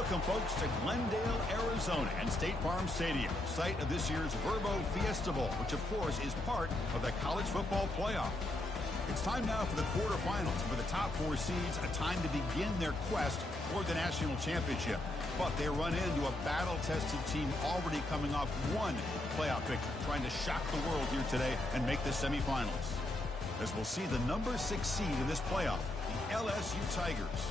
Welcome, folks, to Glendale, Arizona and State Farm Stadium, site of this year's Verbo Fiesta Bowl, which, of course, is part of the college football playoff. It's time now for the quarterfinals. For the top 4 seeds, a time to begin their quest for the national championship. But they run into a battle-tested team already coming off one playoff victory, trying to shock the world here today and make the semifinals. As we'll see the number 6 seed in this playoff, the LSU Tigers,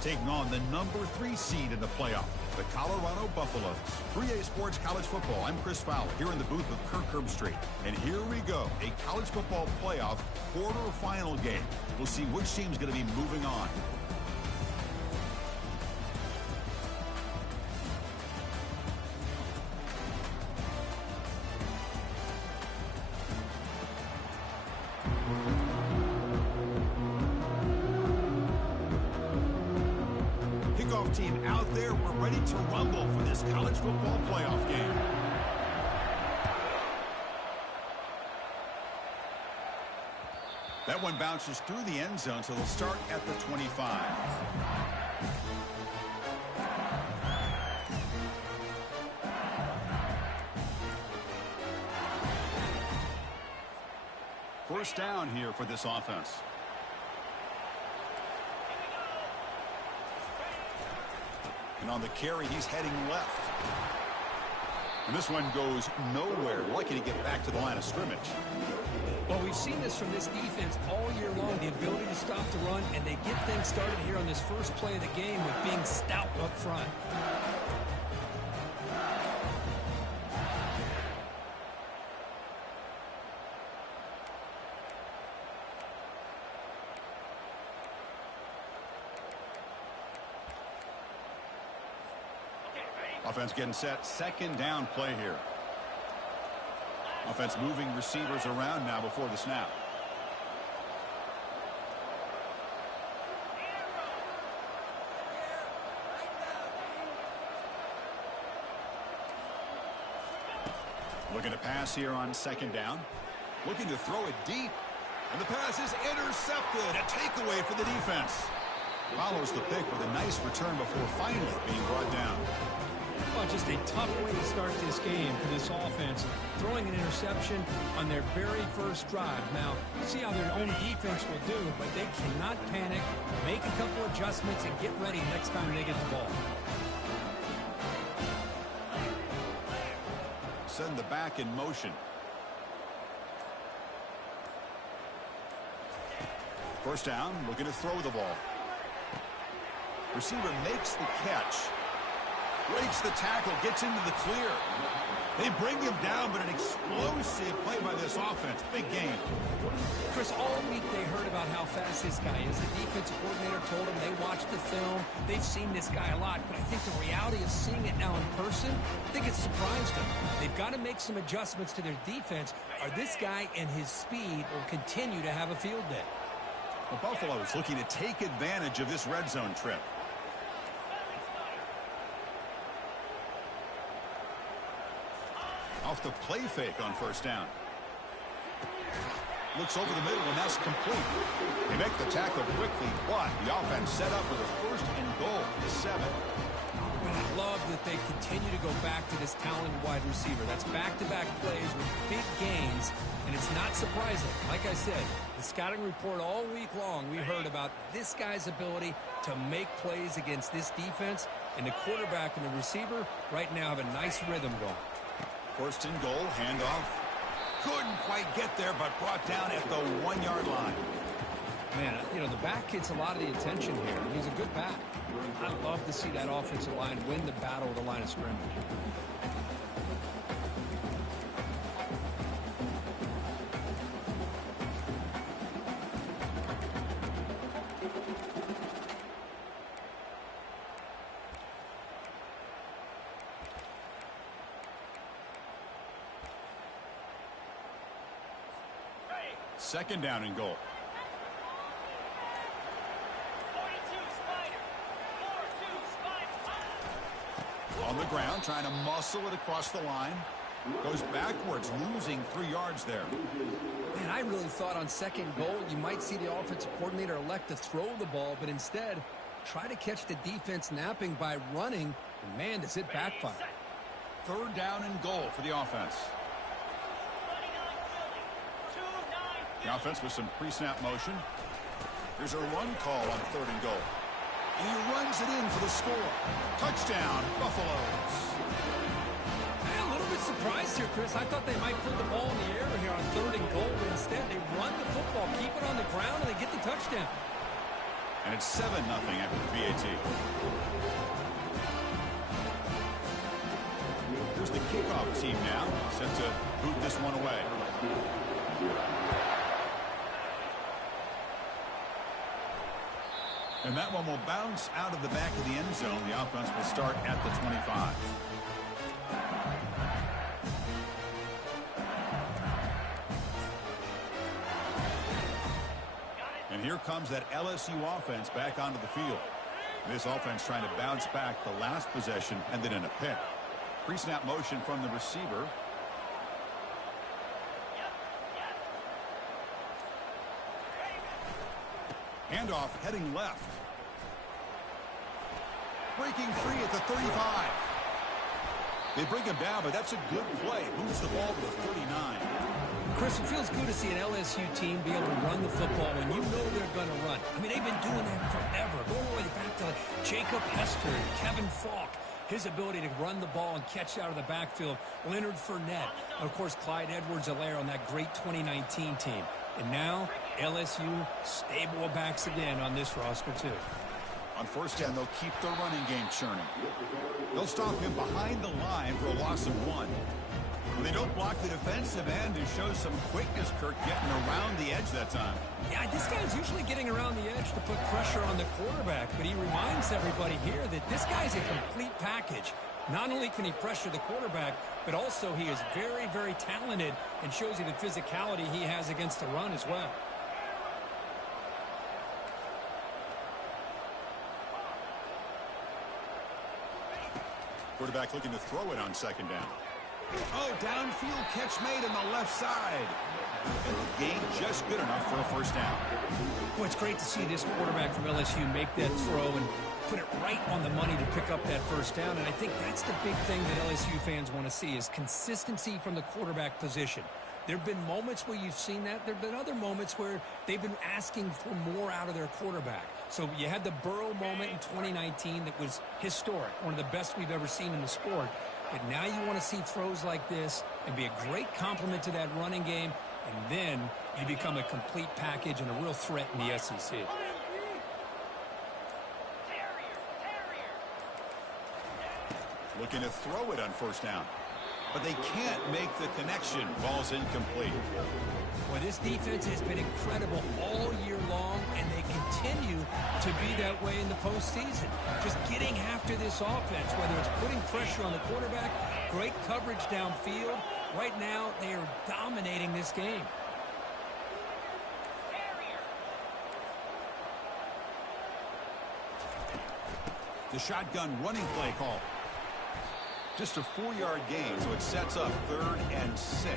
taking on the number 3 seed in the playoff, the Colorado Buffaloes. 3A Sports College Football. I'm Chris Fowler here in the booth with Kirk Herbstreit. And here we go, a college football playoff quarterfinal game. We'll see which team's going to be moving on. Team out there, we're ready to rumble for this college football playoff game. That one bounces through the end zone, so they'll start at the 25. First down here for this offense. And on the carry, he's heading left. And this one goes nowhere. Lucky to get back to the line of scrimmage. Well, we've seen this from this defense all year long, the ability to stop the run, and they get things started here on this first play of the game with being stout up front. Offense getting set. Second down play here. Offense moving receivers around now before the snap. Looking to pass here on second down. Looking to throw it deep. And the pass is intercepted. A takeaway for the defense. Follows the pick with a nice return before finally being brought down. Well, just a tough way to start this game for this offense. Throwing an interception on their very first drive. Now, see how their own defense will do, but they cannot panic, make a couple adjustments, and get ready next time they get the ball. Send the back in motion. First down, looking to throw the ball. Receiver makes the catch. Breaks the tackle, gets into the clear. They bring him down, but an explosive play by this offense. Big game. Chris, all week they heard about how fast this guy is. The defensive coordinator told them they watched the film. They've seen this guy a lot, but I think the reality of seeing it now in person, I think it surprised them. They've got to make some adjustments to their defense, or this guy and his speed will continue to have a field day. The Buffaloes looking to take advantage of this red zone trip. Off the play fake on first down. Looks over the middle, and that's complete. They make the tackle quickly, but the offense set up with a first and goal to 7. And I love that they continue to go back to this talented wide receiver. That's back-to-back plays with big gains, and it's not surprising. Like I said, the scouting report all week long, we heard about this guy's ability to make plays against this defense, and the quarterback and the receiver right now have a nice rhythm going. First and goal, handoff. Couldn't quite get there, but brought down at the 1-yard line. Man, you know, the back gets a lot of the attention here. He's a good back. I'd love to see that offensive line win the battle of the line of scrimmage. Second down and goal. On the ground, trying to muscle it across the line. Goes backwards, losing 3 yards there. Man, I really thought on second goal you might see the offensive coordinator elect to throw the ball, but instead try to catch the defense napping by running, and man, does it backfire. Third down and goal for the offense. The offense with some pre-snap motion. Here's a run call on third and goal. And he runs it in for the score. Touchdown, Buffaloes. I'm a little bit surprised here, Chris. I thought they might put the ball in the air here on third and goal, but instead they run the football, keep it on the ground, and they get the touchdown. And it's 7-0 after the PAT. Here's the kickoff team now, set to boot this one away. And that one will bounce out of the back of the end zone. The offense will start at the 25. And here comes that LSU offense back onto the field. This offense trying to bounce back the last possession and then in a pick. Pre-snap motion from the receiver. Handoff heading left. Breaking free at the 35. They bring him down, but that's a good play. Moves the ball to the 39. Chris, it feels good to see an LSU team be able to run the football when you know they're going to run. I mean, they've been doing that forever. Go all the way back to Jacob Hester and Kevin Falk. His ability to run the ball and catch out of the backfield. Leonard Fournette. And, of course, Clyde Edwards-Helaire on that great 2019 team. And now, LSU stable backs again on this roster, too. On first down, they'll keep their running game churning. They'll stop him behind the line for a loss of 1. When they don't block the defensive end, it shows some quickness, Kirk, getting around the edge that time. Yeah, this guy's usually getting around the edge to put pressure on the quarterback, but he reminds everybody here that this guy's a complete package. Not only can he pressure the quarterback, but also he is very, very talented and shows you the physicality he has against the run as well. Quarterback looking to throw it on second down. Oh, downfield catch made on the left side. And the gain just good enough for a first down. Well, it's great to see this quarterback from LSU make that throw and put it right on the money to pick up that first down. And I think that's the big thing that LSU fans want to see is consistency from the quarterback position. There have been moments where you've seen that. There have been other moments where they've been asking for more out of their quarterback. So you had the Burrow moment in 2019 that was historic, one of the best we've ever seen in the sport. But now you want to see throws like this and be a great complement to that running game, and then you become a complete package and a real threat in the SEC. Looking to throw it on first down. But they can't make the connection. Ball's incomplete. Well, this defense has been incredible all year long, and they continue to be that way in the postseason. Just getting after this offense, whether it's putting pressure on the quarterback, great coverage downfield. Right now, they are dominating this game. The shotgun running play call. Just a 4-yard gain, so it sets up 3rd and 6.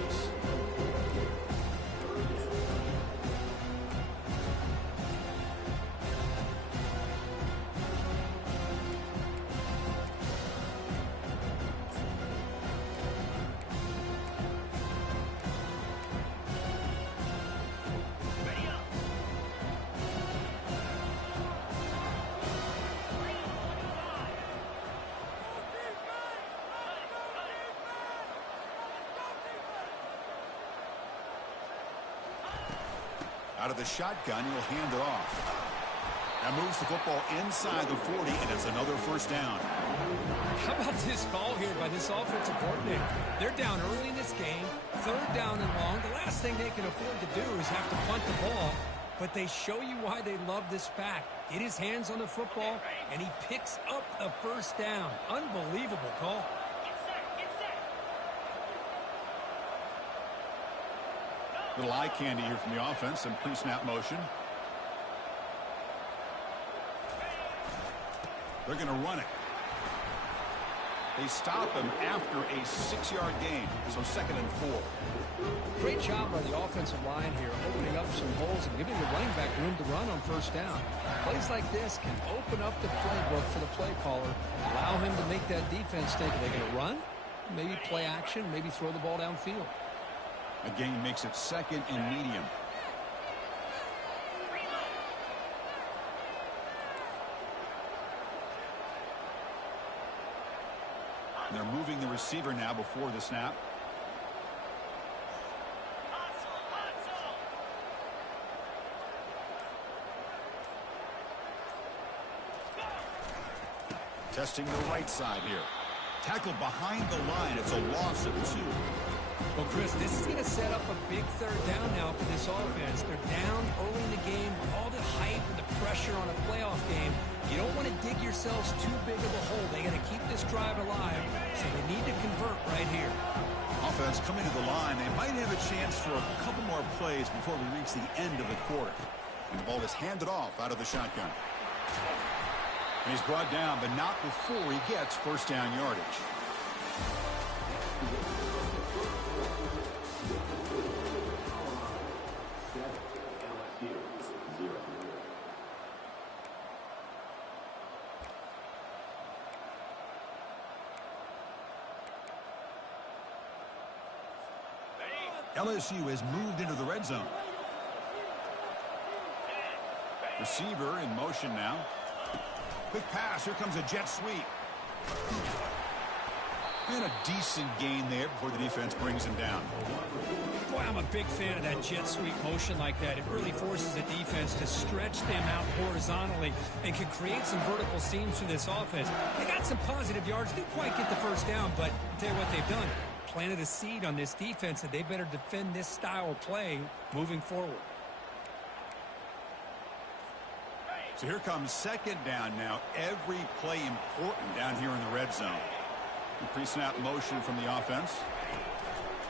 Out of the shotgun, he'll hand it off. That moves the football inside the 40, and it's another first down. How about this call here by this offensive coordinator? They're down early in this game, 3rd down and long. The last thing they can afford to do is have to punt the ball, but they show you why they love this back. Get his hands on the football, and he picks up the first down. Unbelievable call. Little eye candy here from the offense, some pre-snap motion. They're going to run it. They stop him after a 6-yard gain, so 2nd and 4. Great job by the offensive line here, opening up some holes and giving the running back room to run on 1st down. Plays like this can open up the playbook for the play caller, allow him to make that defense think, are they going to run? Maybe play action, maybe throw the ball downfield. A gain makes it 2nd and medium. They're moving the receiver now before the snap. Testing the right side here. Tackled behind the line. It's a loss of 2. Well, Chris, this is going to set up a big 3rd down now for this offense. They're down early in the game with all the hype and the pressure on a playoff game. You don't want to dig yourselves too big of a hole. They got to keep this drive alive, so they need to convert right here. Offense coming to the line. They might have a chance for a couple more plays before we reach the end of the quarter. And the ball is handed off out of the shotgun. And he's brought down, but not before he gets 1st down yardage. LSU has moved into the red zone. Receiver in motion now. Quick pass. Here comes a jet sweep. And a decent gain there before the defense brings him down. Boy, I'm a big fan of that jet sweep motion like that. It really forces the defense to stretch them out horizontally and can create some vertical seams for this offense. They got some positive yards. Didn't quite get the 1st down, but I'll tell you what they've done. Planted a seed on this defense, and they better defend this style of play moving forward. So here comes 2nd down now. Every play important down here in the red zone. Pre-snap motion from the offense.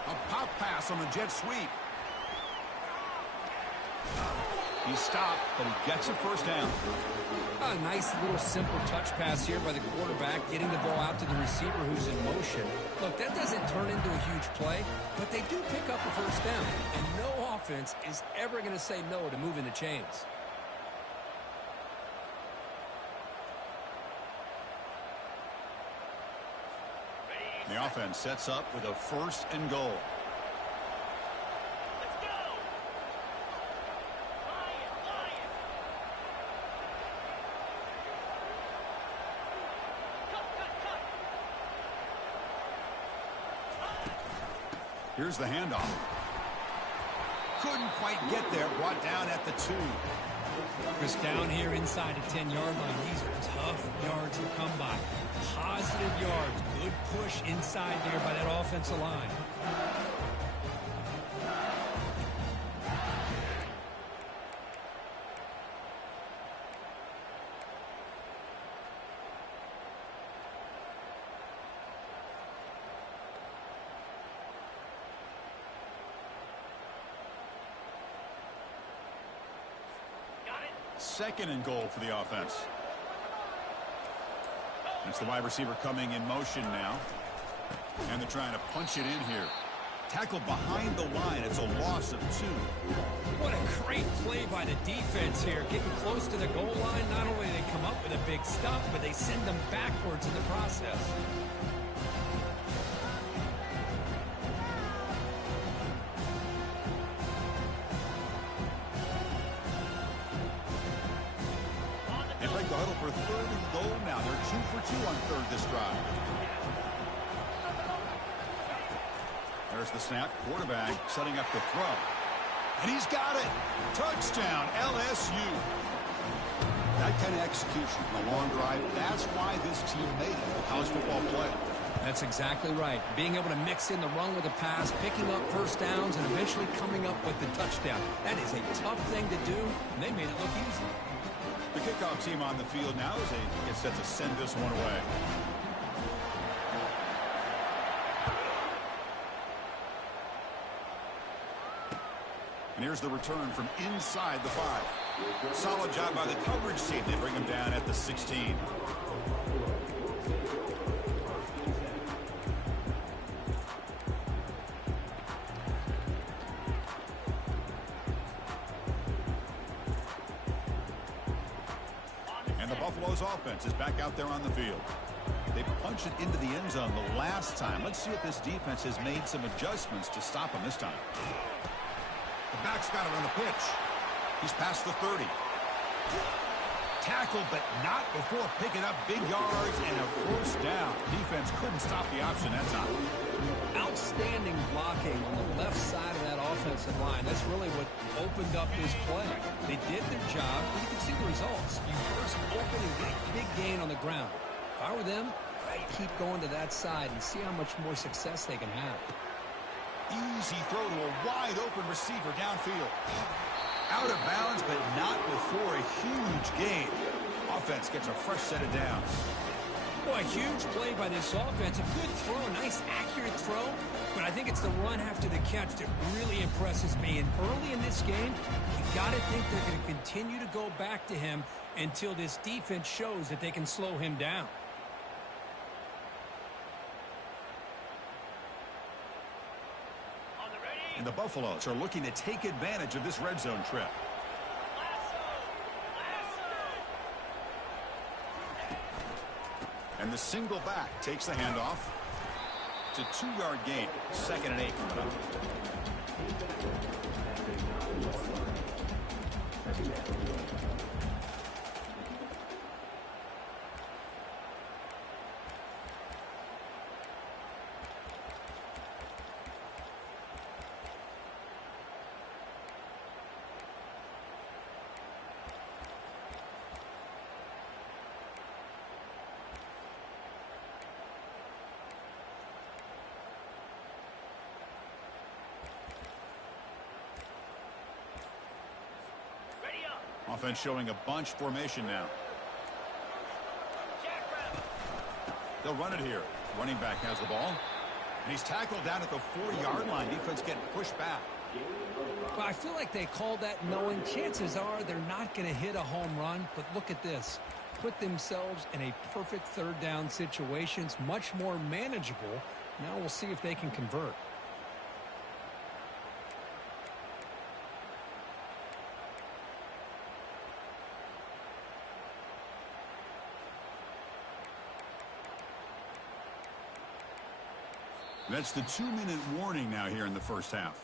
A pop pass on the jet sweep. He stopped, but he gets a 1st down. A nice little simple touch pass here by the quarterback, getting the ball out to the receiver who's in motion. Look, that doesn't turn into a huge play, but they do pick up a 1st down, and no offense is ever going to say no to moving the chains. The offense sets up with a 1st and goal. Here's the handoff. Couldn't quite get there. Brought down at the 2. Chris, down here inside the 10-yard line. These are tough yards to come by. Positive yards. Good push inside there by that offensive line. Second and goal for the offense. It's the wide receiver coming in motion now. And they're trying to punch it in here. Tackled behind the line. It's a loss of 2. What a great play by the defense here. Getting close to the goal line. Not only do they come up with a big stop, but they send them backwards in the process. They break the huddle for 3rd and goal now. They're 2 for 2 on 3rd this drive. There's the snap. Quarterback setting up the throw. And he's got it. Touchdown, LSU. That kind of execution on a long drive, that's why this team made it the college football playoff. That's exactly right. Being able to mix in the run with the pass, picking up 1st downs, and eventually coming up with the touchdown. That is a tough thing to do, and they made it look easy. The kickoff team on the field now as they get set to send this one away. And here's the return from inside the 5. Solid job by the coverage team. They bring him down at the 16. Buffalo's offense is back out there on the field. They punched it into the end zone the last time. Let's see if this defense has made some adjustments to stop him this time. The back's got it on the pitch. He's past the 30. Tackled, but not before picking up big yards and a first down. Defense couldn't stop the option that time. Outstanding blocking on the left side of that offensive line. That's really what opened up this play. They did their job, and you can see the results. You first open and get a big gain on the ground. If I were them, I'd keep going to that side and see how much more success they can have. Easy throw to a wide-open receiver downfield. Out of bounds, but not before a huge gain. Offense gets a fresh set of downs. Well, a huge play by this offense. A good throw, a nice accurate throw. But I think it's the run after the catch that really impresses me. And early in this game, you got to think they're going to continue to go back to him until this defense shows that they can slow him down. And the Buffaloes are looking to take advantage of this red zone trip. And the single back takes the handoff. It's a 2-yard gain. 2nd and 8 coming up. Offense showing a bunch formation now. They'll run it here. Running back has the ball. And he's tackled down at the 4-yard line. Defense getting pushed back. Well, I feel like they called that knowing chances are they're not going to hit a home run. But look at this. Put themselves in a perfect 3rd down situation. It's much more manageable. Now we'll see if they can convert. That's the 2-minute warning now here in the first half.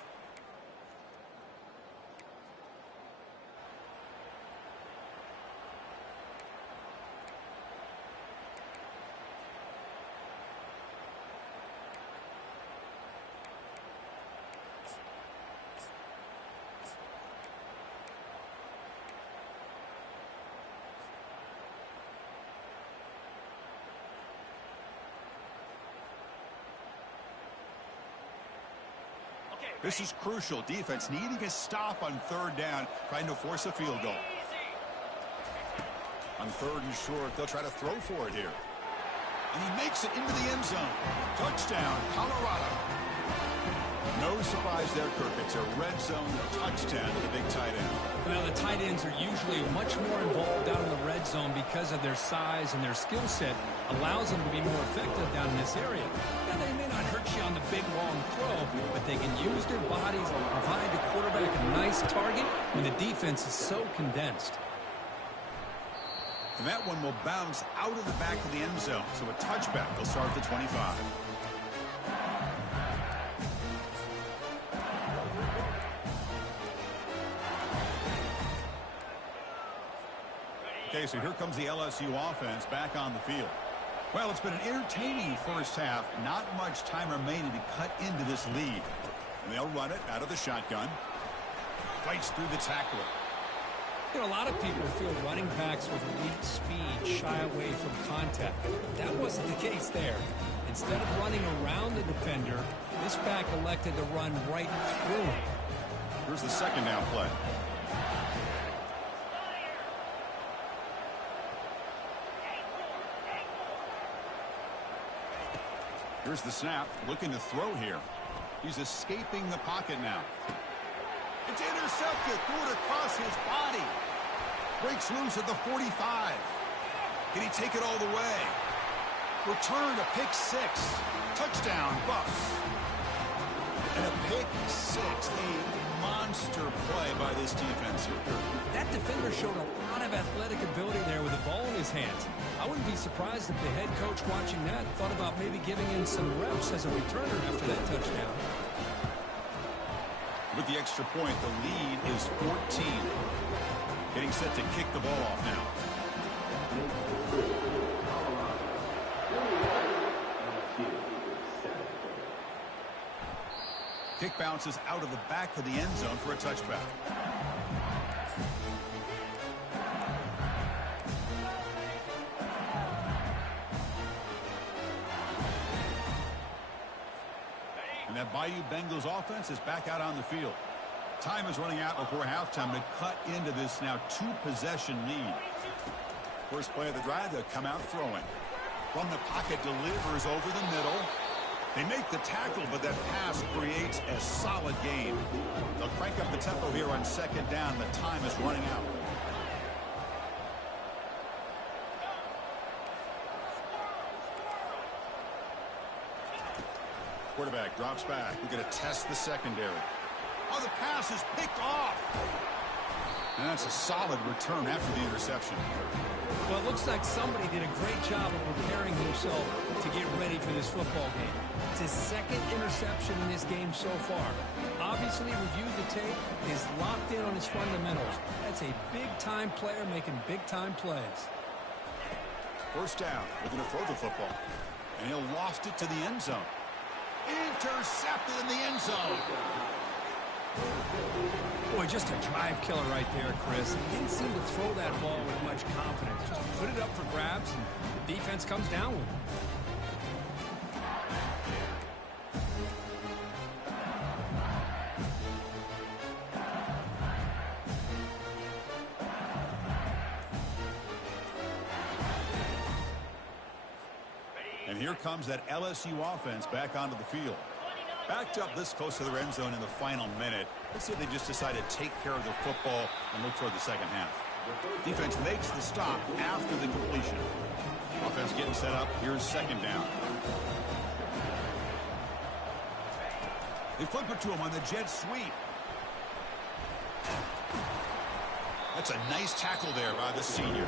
This is crucial. Defense needing a stop on 3rd down, trying to force a field goal. On 3rd and short, they'll try to throw for it here. And he makes it into the end zone. Touchdown, Colorado. No surprise there, Kirk. It's a red zone touchdown to the big tight end. Well, the tight ends are usually much more involved down in the red zone because of their size and their skill set allows them to be more effective down in this area. Now, they may not hurt you on the big, long throw, but they can use their bodies and provide the quarterback a nice target when the defense is so condensed. And that one will bounce out of the back of the end zone. So a touchback will start at the 25. Okay, so here comes the LSU offense back on the field. Well, it's been an entertaining first half. Not much time remaining to cut into this lead. And they'll run it out of the shotgun. Fights through the tackler. You know, a lot of people feel running backs with elite speed shy away from contact. That wasn't the case there. Instead of running around the defender, this back elected to run right through him. Here's the 2nd down play. Here's the snap, looking to throw here. He's escaping the pocket now. It's intercepted, threw it across his body. Breaks loose at the 45. Can he take it all the way? Return to pick 6. Touchdown, Buffs. And a pick 6, a monster play by this defense here. That defender showed a lot of athletic ability there with the ball in his hands. I wouldn't be surprised if the head coach watching that thought about maybe giving him some reps as a returner after that touchdown. With the extra point, the lead is 14. Getting set to kick the ball off now. Kick bounces out of the back of the end zone for a touchback. And that Bayou Bengals offense is back out on the field. Time is running out before halftime to cut into this now two-possession lead. First play of the drive, they'll come out throwing. From the pocket, delivers over the middle. They make the tackle, but that pass creates a solid gain. They'll crank up the tempo here on second down. The time is running out. Quarterback drops back. We're going to test the secondary. Oh, the pass is picked off. And that's a solid return after the interception. Well, it looks like somebody did a great job of preparing himself to get ready for this football game. It's his second interception in this game so far. Obviously reviewed the tape, is locked in on his fundamentals. That's a big-time player making big-time plays. First down, looking to throw the football. And he'll loft it to the end zone. Intercepted in the end zone. Boy, just a drive killer right there, Chris. He didn't seem to throw that ball with much confidence. Just put it up for grabs, and the defense comes down with it. And here comes that LSU offense back onto the field. Backed up this close to the end zone in the final minute. Let's see if they just decide to take care of the football and look toward the second half. Defense makes the stop after the completion. Offense getting set up. Here's second down. They flip it to him on the jet sweep. That's a nice tackle there by the senior.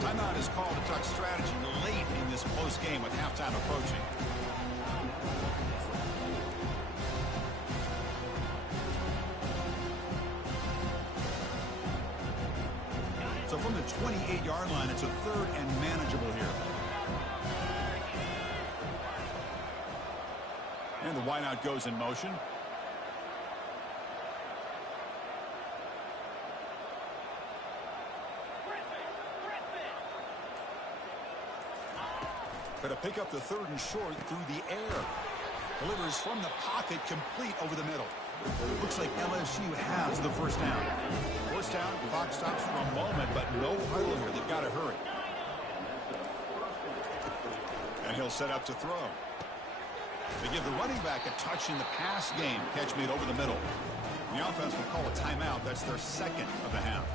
Timeout is called to talk strategy late in this close game with halftime approaching. So from the 28-yard line, it's a third and manageable here. And the wideout goes in motion. But to pick up the third and short through the air. Delivers from the pocket, complete over the middle. Looks like LSU has the first down. First down, clock stops for a moment, but no hurry here. They've got to hurry. And he'll set up to throw. They give the running back a touch in the pass game. Catch made over the middle. The offense will call a timeout. That's their second of the half.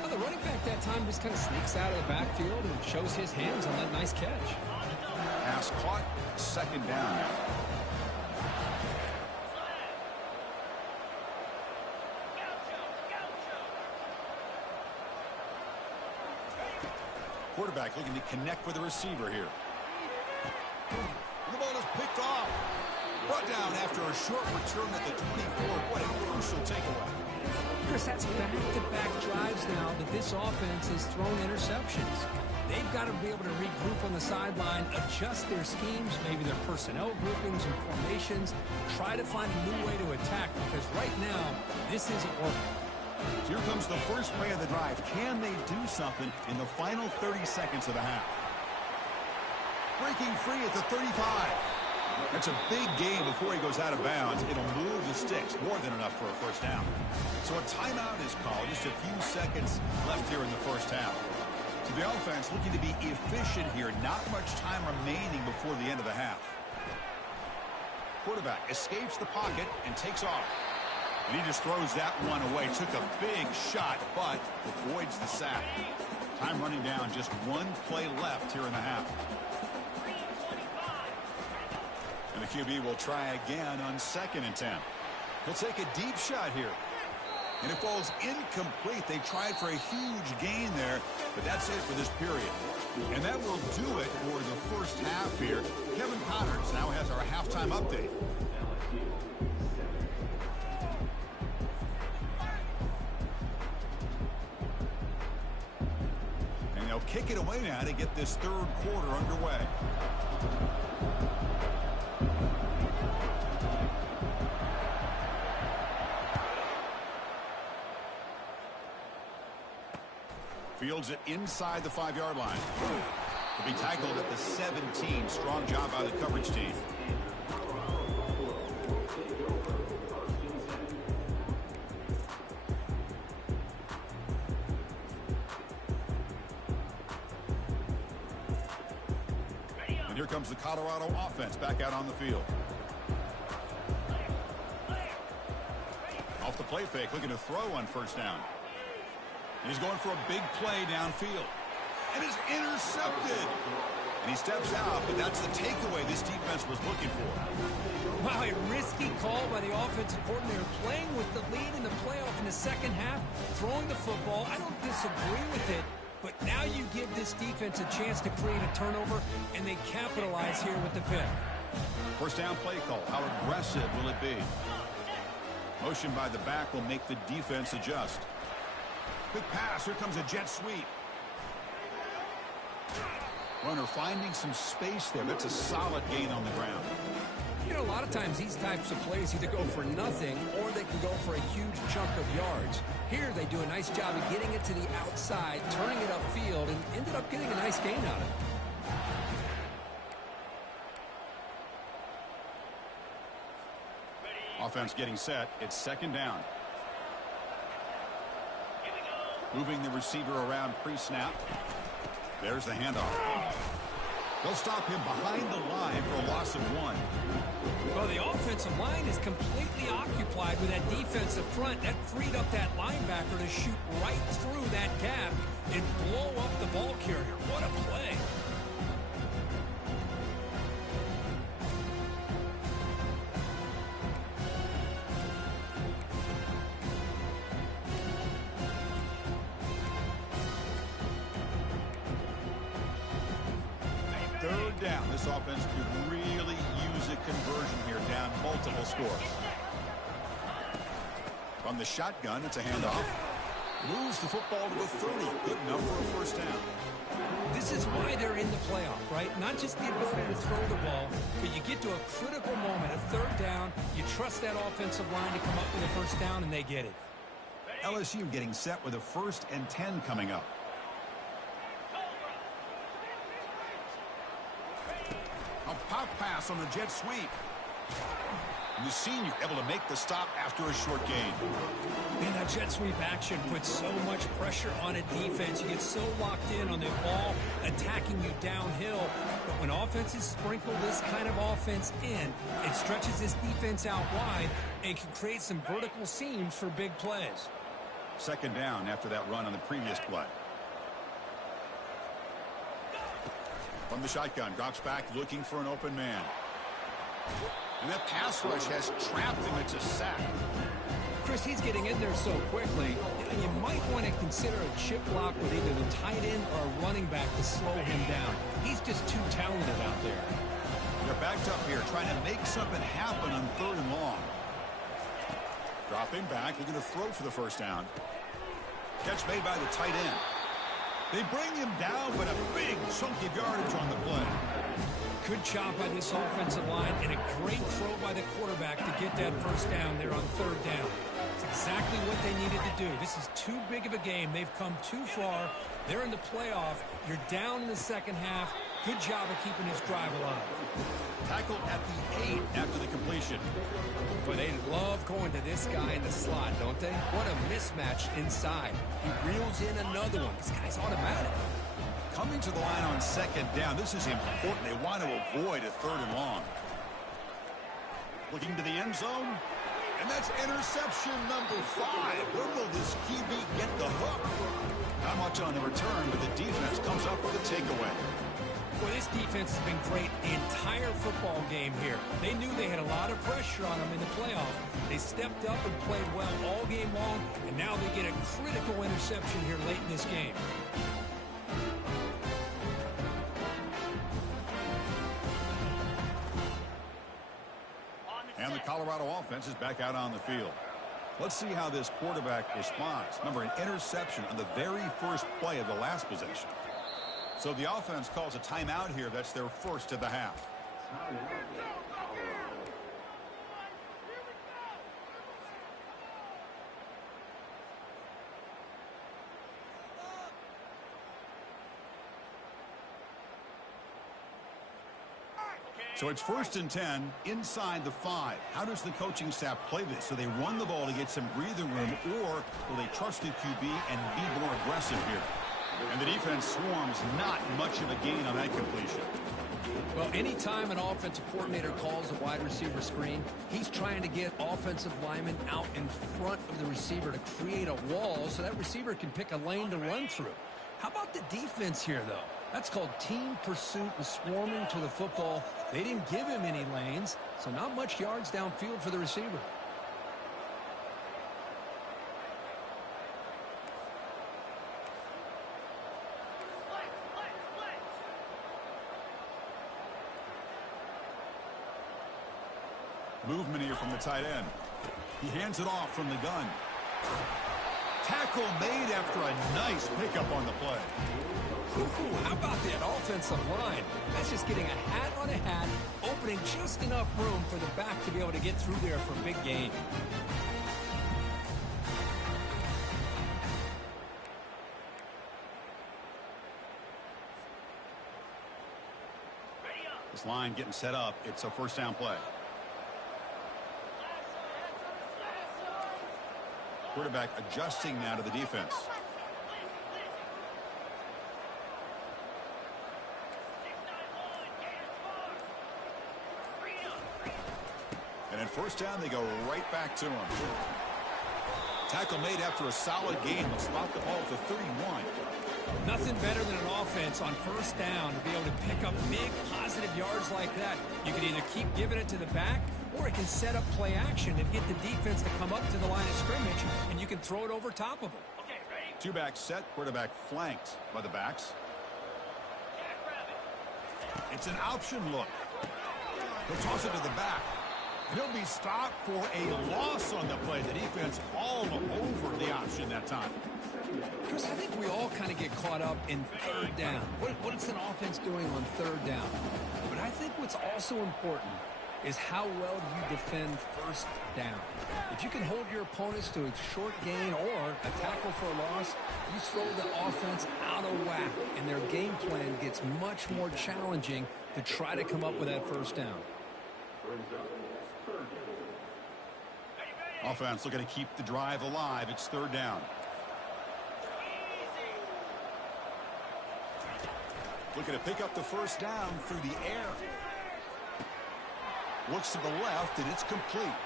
Well, the running back that time just kind of sneaks out of the backfield and shows his hands on that nice catch. Pass caught. Second down now. Quarterback looking to connect with the receiver here. The ball is picked off. Brought down after a short return at the 24. What a crucial takeaway. Chris, that's back-to-back drives now that this offense has thrown interceptions. They've got to be able to regroup on the sideline, adjust their schemes, maybe their personnel groupings and formations, try to find a new way to attack, because right now, this isn't working. Here comes the first play of the drive. Can they do something in the final 30 seconds of the half? Breaking free at the 35. That's a big gain before he goes out of bounds. It'll move the sticks, more than enough for a first down. So a timeout is called. Just a few seconds left here in the first half. So the offense looking to be efficient here. Not much time remaining before the end of the half. Quarterback escapes the pocket and takes off. And he just throws that one away. Took a big shot, but avoids the sack. Time running down. Just one play left here in the half. And the QB will try again on 2nd and 10. He'll take a deep shot here. And it falls incomplete. They tried for a huge gain there, but that's it for this period. And that will do it for the first half here. Kevin Connors now has our halftime update. And they'll kick it away now to get this third quarter underway. Fields it inside the 5-yard line. To be tackled at the 17. Strong job by the coverage team. And here comes the Colorado offense back out on the field. Off the play fake, looking to throw on first down. He's going for a big play downfield. And it's intercepted. And he steps out, but that's the takeaway this defense was looking for. Wow, a risky call by the offensive coordinator. Playing with the lead in the playoff in the second half, throwing the football. I don't disagree with it, but now you give this defense a chance to create a turnover, and they capitalize here with the pick. First down play call. How aggressive will it be? Motion by the back will make the defense adjust. Quick pass. Here comes a jet sweep. Runner finding some space there. That's a solid gain on the ground. You know, a lot of times these types of plays either go for nothing or they can go for a huge chunk of yards. Here they do a nice job of getting it to the outside, turning it upfield, and ended up getting a nice gain on it. Offense getting set. It's second down. Moving the receiver around pre-snap. There's the handoff. They'll stop him behind the line for a loss of 1. Well, the offensive line is completely occupied with that defensive front. That freed up that linebacker to shoot right through that gap and blow up the ball carrier. What a play. Third down. This offense could really use a conversion here, down multiple scores. From the shotgun, it's a handoff. Moves the football to the 30. Good enough for a first down. This is why they're in the playoff, right? Not just the ability to throw the ball, but you get to a critical moment, a third down. You trust that offensive line to come up with a first down, and they get it. LSU getting set with a 1st and 10 coming up. A pop pass on the jet sweep. And the senior able to make the stop after a short gain. Man, that jet sweep action puts so much pressure on a defense. You get so locked in on the ball attacking you downhill. But when offenses sprinkle this kind of offense in, it stretches this defense out wide and can create some vertical seams for big plays. Second down after that run on the previous play. From the shotgun, drops back looking for an open man. And that pass rush has trapped him. It's a sack. Chris, he's getting in there so quickly. You might want to consider a chip block with either the tight end or a running back to slow him down. He's just too talented out there. They're backed up here trying to make something happen on 3rd and long. Dropping back, looking to throw for the first down. Catch made by the tight end. They bring him down, but a big chunk of yardage on the play. Good job by this offensive line and a great throw by the quarterback to get that first down there on 3rd down. It's exactly what they needed to do. This is too big of a game. They've come too far. They're in the playoff. You're down in the second half. Good job of keeping this drive alive. Tackled at the 8 after the completion. But they love going to this guy in the slot, don't they? What a mismatch inside. He reels in another one. This guy's automatic. Coming to the line on 2nd down. This is important. They want to avoid a 3rd and long. Looking to the end zone. And that's interception number 5. Where will this QB get the hook? Not much on the return, but the defense comes up with a takeaway. Well, this defense has been great the entire football game here. They knew they had a lot of pressure on them in the playoff. They stepped up and played well all game long, and now they get a critical interception here late in this game. And the Colorado offense is back out on the field. Let's see how this quarterback responds. Remember, an interception on the very first play of the last possession. So the offense calls a timeout here. That's their first of the half. So it's 1st and 10 inside the 5. How does the coaching staff play this? So they run the ball to get some breathing room, or will they trust the QB and be more aggressive here? And the defense swarms, not much of a gain on that completion. Well, anytime an offensive coordinator calls a wide receiver screen, he's trying to get offensive linemen out in front of the receiver to create a wall so that receiver can pick a lane to run through. How about the defense here, though? That's called team pursuit and swarming to the football. They didn't give him any lanes, so not much yards downfield for the receiver. Movement here from the tight end. He hands it off from the gun. Tackle made after a nice pickup on the play. Ooh, how about that offensive line? That's just getting a hat on a hat, opening just enough room for the back to be able to get through there for a big gain. This line getting set up. It's a first down play. Quarterback adjusting now to the defense. And in first down, they go right back to him. Tackle made after a solid gain. They'll spot the ball at the 31. Nothing better than an offense on first down to be able to pick up big positive yards like that. You can either keep giving it to the back, or it can set up play action and get the defense to come up to the line of scrimmage, and you can throw it over top of them. Okay, ready? Two back set, quarterback flanked by the backs. It's an option look. He'll toss it to the back. He'll be stopped for a loss on the play. The defense all over the option that time. Chris, I think we all kind of get caught up in third down. What is an offense doing on third down? But I think what's also important is how well do you defend first down. If you can hold your opponents to a short gain or a tackle for a loss, you throw the offense out of whack, and their game plan gets much more challenging to try to come up with that first down. Offense looking to keep the drive alive. It's third down. Looking to pick up the first down through the air. Looks to the left, and it's complete.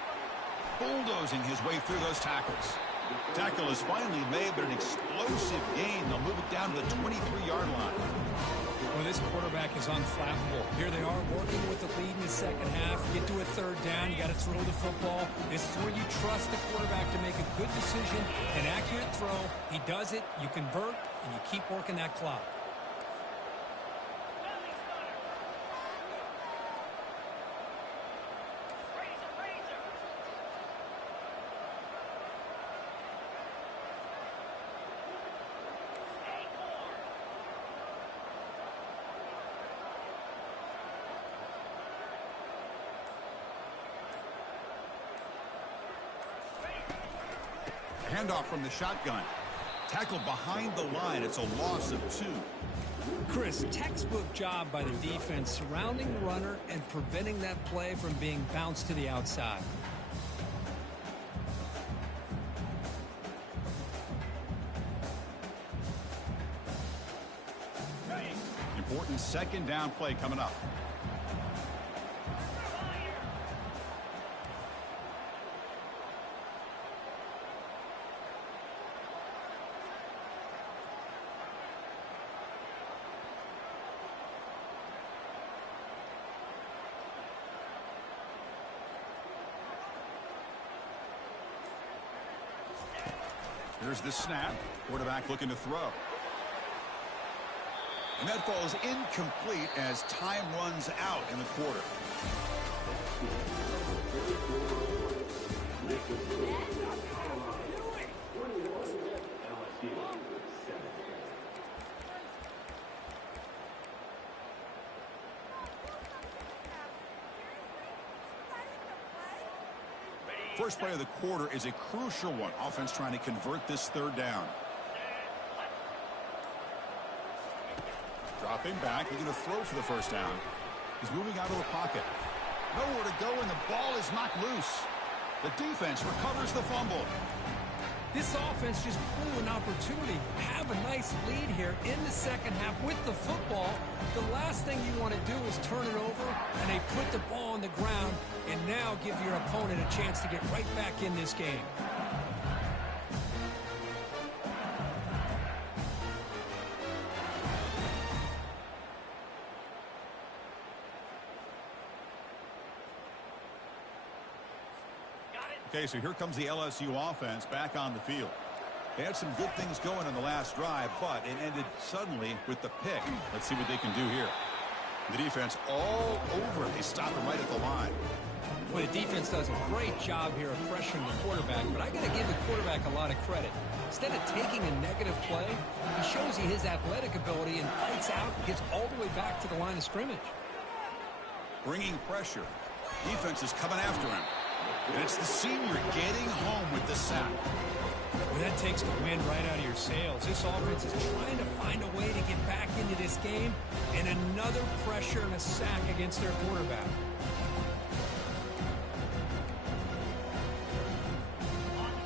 Bulldozing his way through those tackles. Tackle is finally made, but an explosive gain. They'll move it down to the 23-yard line. Well, this quarterback is unflappable. Here they are working with the lead in the second half. Get to a third down. You got to throw the football. This is where you trust the quarterback to make a good decision, an accurate throw. He does it, you convert, and you keep working that clock. Handoff from the shotgun. Tackle behind the line. It's a loss of 2. Chris, textbook job by the defense surrounding the runner and preventing that play from being bounced to the outside. Important second down play coming up. Here's the snap. Quarterback looking to throw. And that falls incomplete as time runs out in the quarter. First play of the quarter is a crucial one. Offense trying to convert this third down. Dropping back, looking to throw for the first down. He's moving out of the pocket. Nowhere to go, and the ball is knocked loose. The defense recovers the fumble. This offense just blew an opportunity. Have a nice lead here in the second half with the football. The last thing you want to do is turn it over, and they put the ball on the ground and now give your opponent a chance to get right back in this game. Okay, so here comes the LSU offense back on the field. They had some good things going on the last drive, but it ended suddenly with the pick. Let's see what they can do here. The defense all over it. They stop him right at the line. Well, the defense does a great job here of pressuring the quarterback, but I got to give the quarterback a lot of credit. Instead of taking a negative play, he shows you his athletic ability and fights out and gets all the way back to the line of scrimmage. Bringing pressure. Defense is coming after him. And it's the senior getting home with the sack. Well, that takes the wind right out of your sails. This offense is trying to find a way to get back into this game, and another pressure and a sack against their quarterback.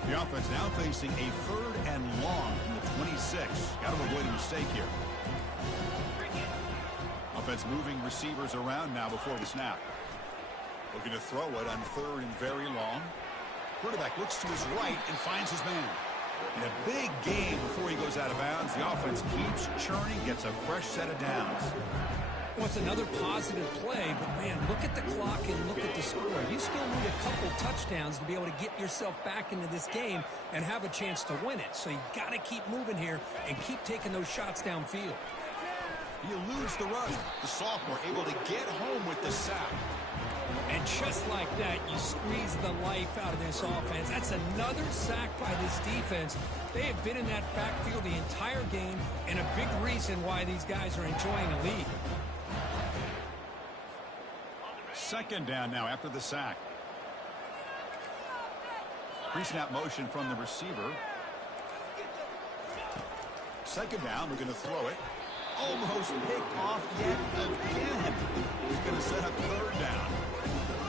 The offense now facing a third and long from the 26. Got to avoid a mistake here. Offense moving receivers around now before the snap. Looking to throw it on third and very long. Quarterback looks to his right and finds his man. In a big game before he goes out of bounds, the offense keeps churning, gets a fresh set of downs. Well, it's another positive play, but, man, look at the clock and look at the score. You still need a couple touchdowns to be able to get yourself back into this game and have a chance to win it. So you got to keep moving here and keep taking those shots downfield. He eludes the run. The sophomore able to get home with the sack. And just like that, you squeeze the life out of this offense. That's another sack by this defense. They have been in that backfield the entire game, and a big reason why these guys are enjoying a lead. Second down now after the sack. Pre-snap motion from the receiver. Second down, we're going to throw it. Almost picked off yet again. He's going to set up third down.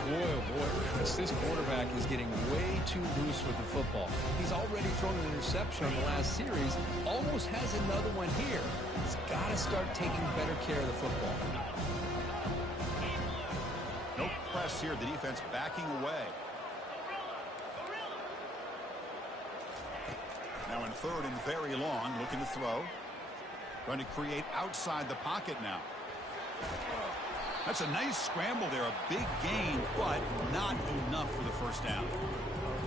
Boy, oh boy, Chris, this quarterback is getting way too loose with the football. He's already thrown an interception on the last series, almost has another one here. He's got to start taking better care of the football. No press here. The defense backing away. Now in third and very long, looking to throw. Trying to create outside the pocket now. That's a nice scramble there, a big gain, but not enough for the first down.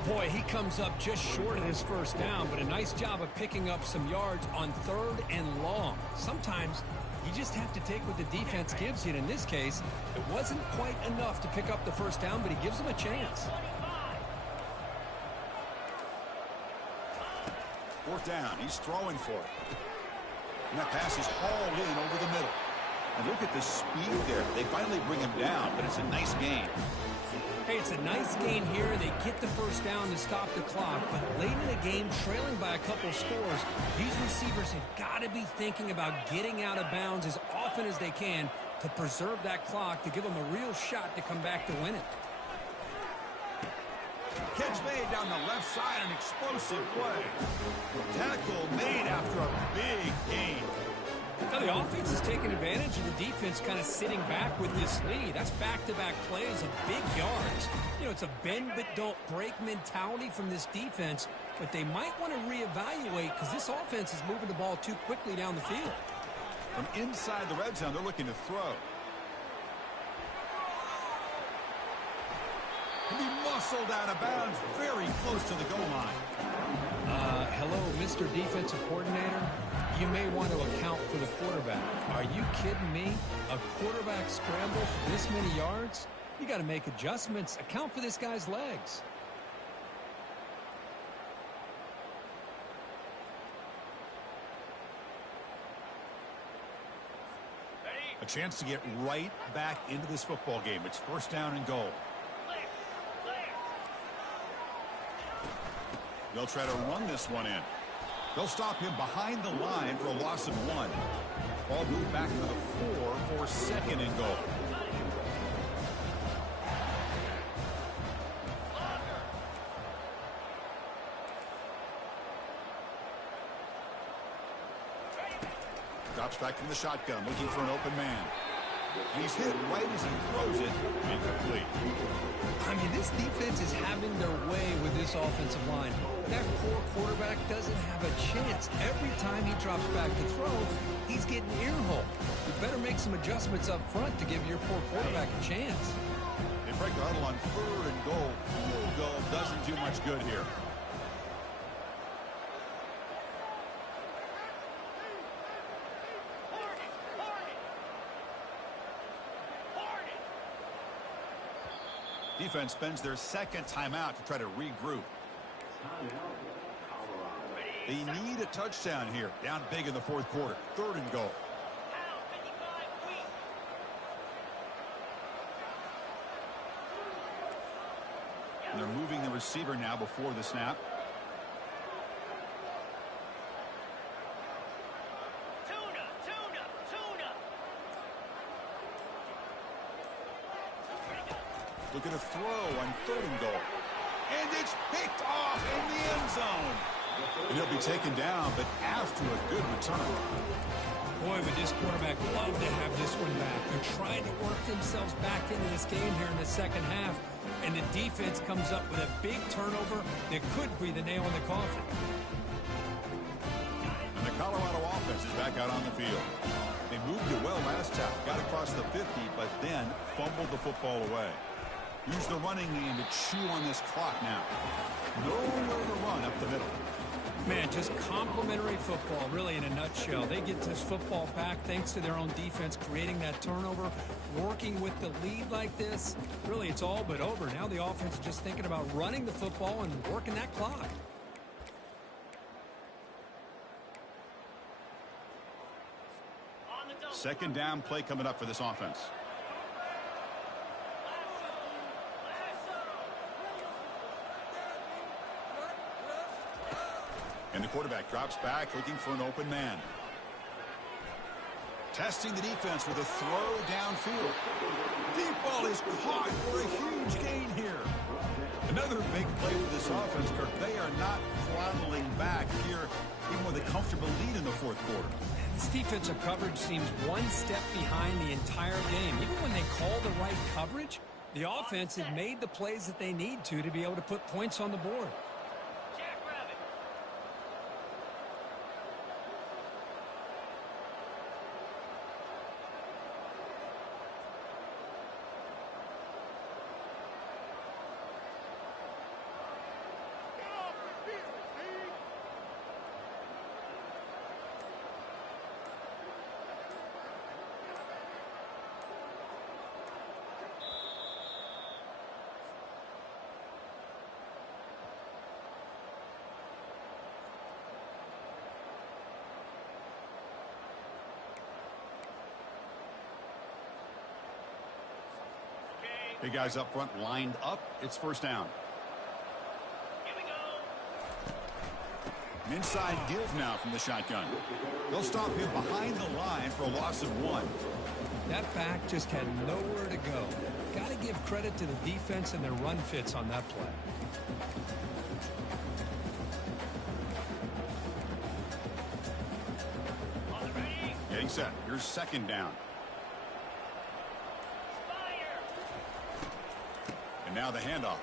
Boy, he comes up just short of his first down, but a nice job of picking up some yards on third and long. Sometimes you just have to take what the defense gives you, and in this case, it wasn't quite enough to pick up the first down, but he gives them a chance. Fourth down, he's throwing for it. And that pass is hauled in over the middle. And look at the speed there. They finally bring him down, but it's a nice gain. Hey, it's a nice gain here. They get the first down to stop the clock, but late in the game, trailing by a couple scores, these receivers have got to be thinking about getting out of bounds as often as they can to preserve that clock, to give them a real shot to come back to win it. Catch made down the left side, an explosive play. Tackle made after a big gain. Now the offense is taking advantage of the defense kind of sitting back with this lead. That's back-to-back plays of big yards. You know, it's a bend but don't break mentality from this defense, but they might want to reevaluate because this offense is moving the ball too quickly down the field. From inside the red zone, they're looking to throw. And he muscled out of bounds very close to the goal line. hello, Mr. Defensive Coordinator. You may want to account for the quarterback. Are you kidding me? A quarterback scramble for this many yards? You got to make adjustments. Account for this guy's legs. A chance to get right back into this football game. It's first down and goal. They'll try to run this one in. They'll stop him behind the line for a loss of 1. Ball moved back to the 4 for second and goal. Drops back from the shotgun, looking for an open man. He's hit right as he throws it. Incomplete. I mean, this defense is having their way with this offensive line. That poor quarterback doesn't have a chance. Every time he drops back to throw, he's getting earholed. You better make some adjustments up front to give your poor quarterback a chance. They break the huddle on third and goal. Field goal doesn't do much good here. Defense spends their second timeout to try to regroup. They need a touchdown here. Down big in the fourth quarter. Third and goal. And they're moving the receiver now before the snap. Look at a throw on third and goal. And it's picked off in the end zone. And he'll be taken down, but after a good return. Boy, would this quarterback love to have this one back. They're trying to work themselves back into this game here in the second half. And the defense comes up with a big turnover that could be the nail in the coffin. And the Colorado offense is back out on the field. They moved it well last time. Got across the 50, but then fumbled the football away. Use the running game to chew on this clock now. Nowhere to run up the middle. Man, just complimentary football, really, in a nutshell. They get this football back thanks to their own defense, creating that turnover, working with the lead like this. Really, it's all but over. Now the offense is just thinking about running the football and working that clock. Second down play coming up for this offense. And the quarterback drops back, looking for an open man. Testing the defense with a throw downfield. Deep ball is caught for a huge gain here. Another big play for this offense, Kirk. They are not throttling back here, even with a comfortable lead in the fourth quarter. This defensive coverage seems one step behind the entire game. Even when they call the right coverage, the offense has made the plays that they need to be able to put points on the board. Big guys up front lined up. It's first down. Here we go. An inside give now from the shotgun. They'll stop him behind the line for a loss of 1. That back just had nowhere to go. Got to give credit to the defense and their run fits on that play. Getting set. Here's second down. And now the handoff.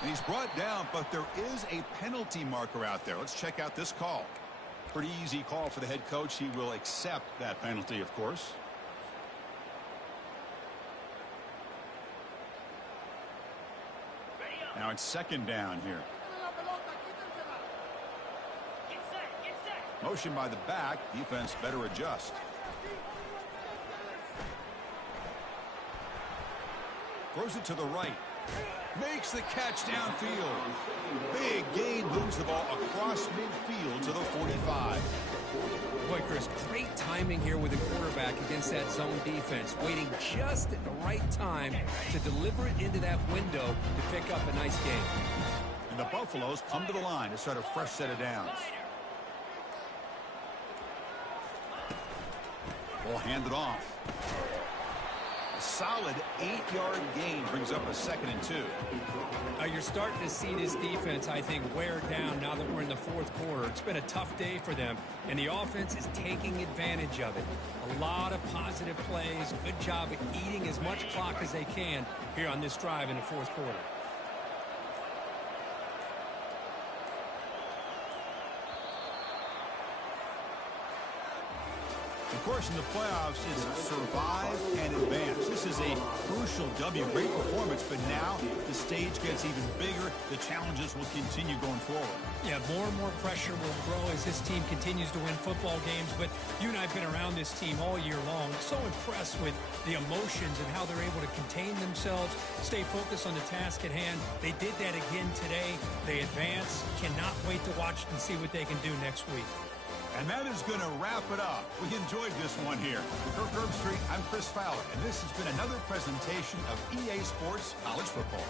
And he's brought down, but there is a penalty marker out there. Let's check out this call. Pretty easy call for the head coach. He will accept that penalty, of course. Now it's second down here. Get set, get set. Motion by the back. Defense better adjust. Throws it to the right. Makes the catch downfield. Big gain, moves the ball across midfield to the 45. Boy, Chris, great timing here with the quarterback against that zone defense, waiting just at the right time to deliver it into that window to pick up a nice gain. And the Buffaloes come to the line to start a fresh set of downs. Ball handed off. A solid 8-yard gain brings up a 2nd and 2. You're starting to see this defense, I think, wear down now that we're in the fourth quarter. It's been a tough day for them, and the offense is taking advantage of it. A lot of positive plays. Good job at eating as much clock as they can here on this drive in the fourth quarter. Of course, in the playoffs, it's survive and advance. This is a crucial W. Great performance, but now the stage gets even bigger. The challenges will continue going forward. Yeah, more and more pressure will grow as this team continues to win football games. But you and I have been around this team all year long. So impressed with the emotions and how they're able to contain themselves, stay focused on the task at hand. They did that again today. They advance. Cannot wait to watch and see what they can do next week. And that is going to wrap it up. We enjoyed this one here. For Kirk Herbstreit, I'm Chris Fowler, and this has been another presentation of EA Sports College Football.